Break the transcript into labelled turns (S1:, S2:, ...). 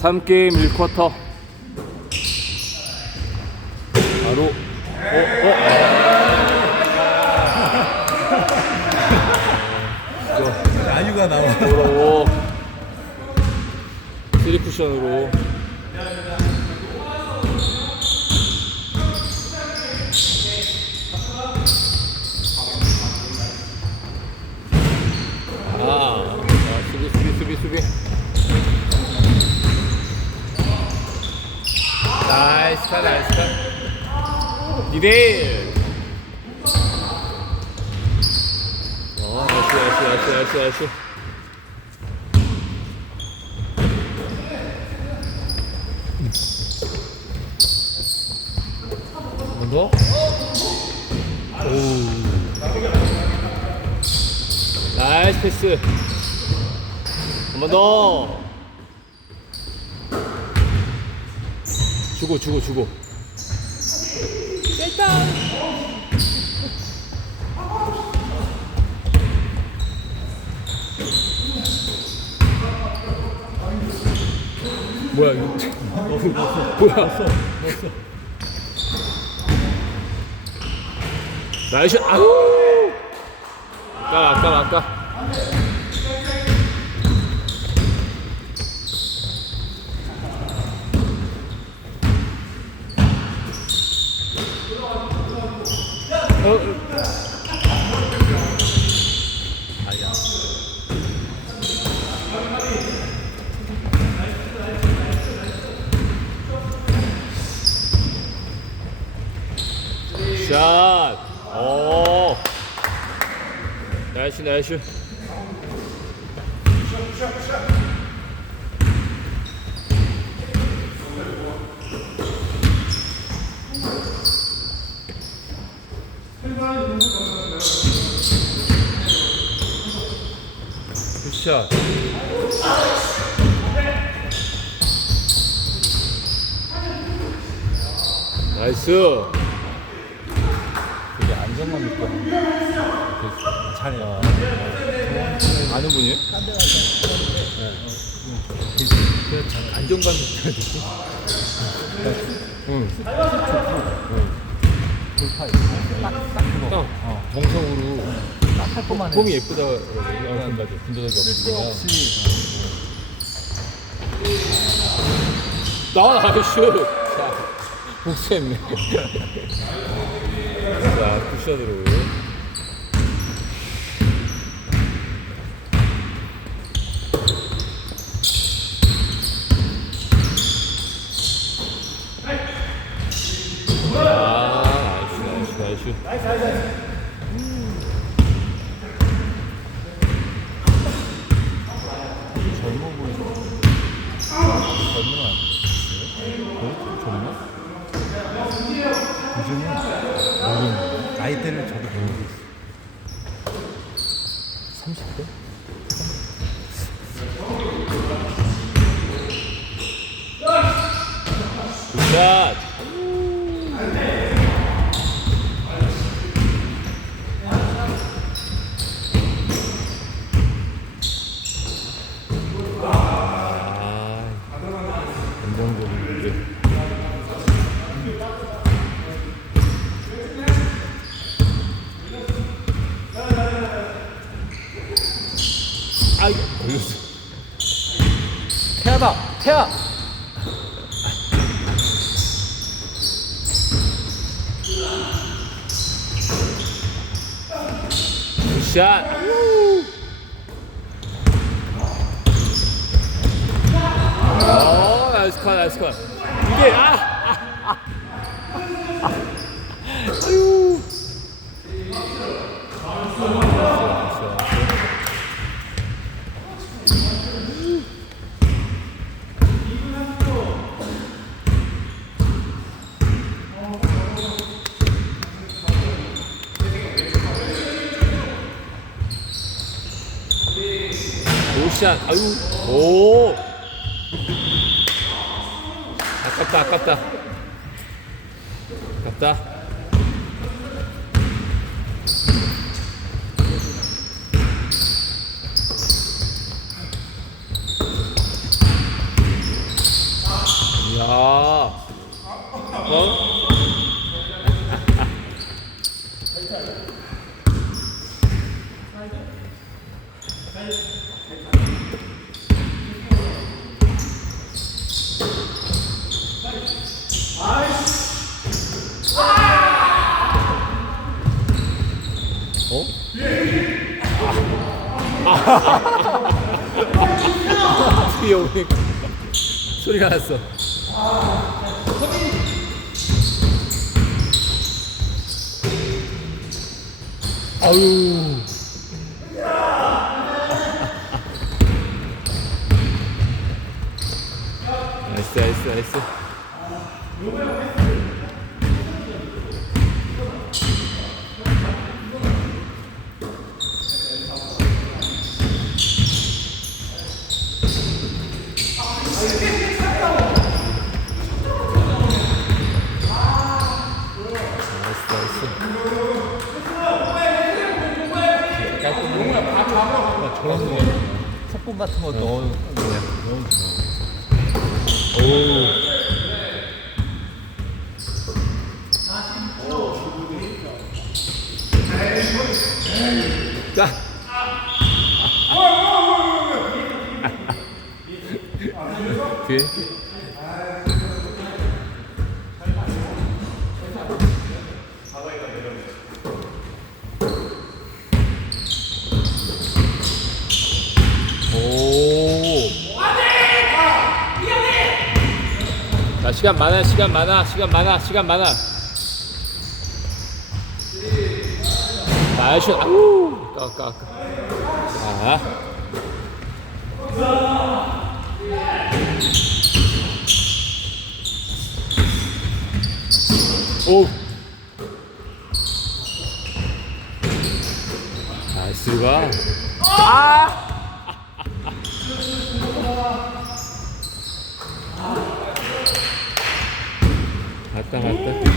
S1: 3게임 1쿼터 바로 어? 어?
S2: 야유가 나와.
S1: 부러워 3쿠션으로 아, 아 수비 수비 수비 수비 나이스 컷 나이스 컷 니데일 어 나이스 나이스 나이스 나이스 나이스 한번 더? 오. 나이스 패스. 한 번 더. 주고 주고 주고. 뭐야 이거? 뭐야? 나이스 아우 아까 아까 아까 어, 아야 샷. 오. 나이스 나이스. 굿샷. 나이스.
S2: 되게 안정감 있고. 잘해요.
S1: 아는 분이에요?
S2: 그 안정감 있고.
S1: 응.
S2: 돌파.
S1: 형, 정성으로
S2: 할 것만 해.
S1: 폼이 예쁘다. 그러는 거지. 본 적이 없으니까.
S2: 없이.
S1: 나와 나이스. 자, 복수했네. 자, 쿠션으로. 아, 나이스, 나이스, 나이스.
S2: 젊어 보이죠? 젊은? 젊나? 요즘은 모르는 나이대를 저도 모르고 있어요. 30대?
S1: 굿샷. 아, 안정적인 게. 아이, 걸렸어. 태아다, 태아. 샷. 오, 나이스 컷, 나이스 컷. 이게 아, 아, 아. 아유. 나이스, 나이스, 나이스. 오샷 아유 오 아깝다 아깝다 아깝다 어? 어? 뒤 에 오니까 소리가 났어. 아유. 나이스, 나이스. 나이스, 나이스.
S2: 깔끔해. 아, 저런 거. 속공 같은 거 넣어. 좋아.
S1: 오. 자. 뒤에. 오. 자, 시간 많아, 시간 많아, 시간 많아, 시간 많아. 나이스, 아우, 까, 까, 까. 자. 오. 나이스, 가. 아! 干嘛的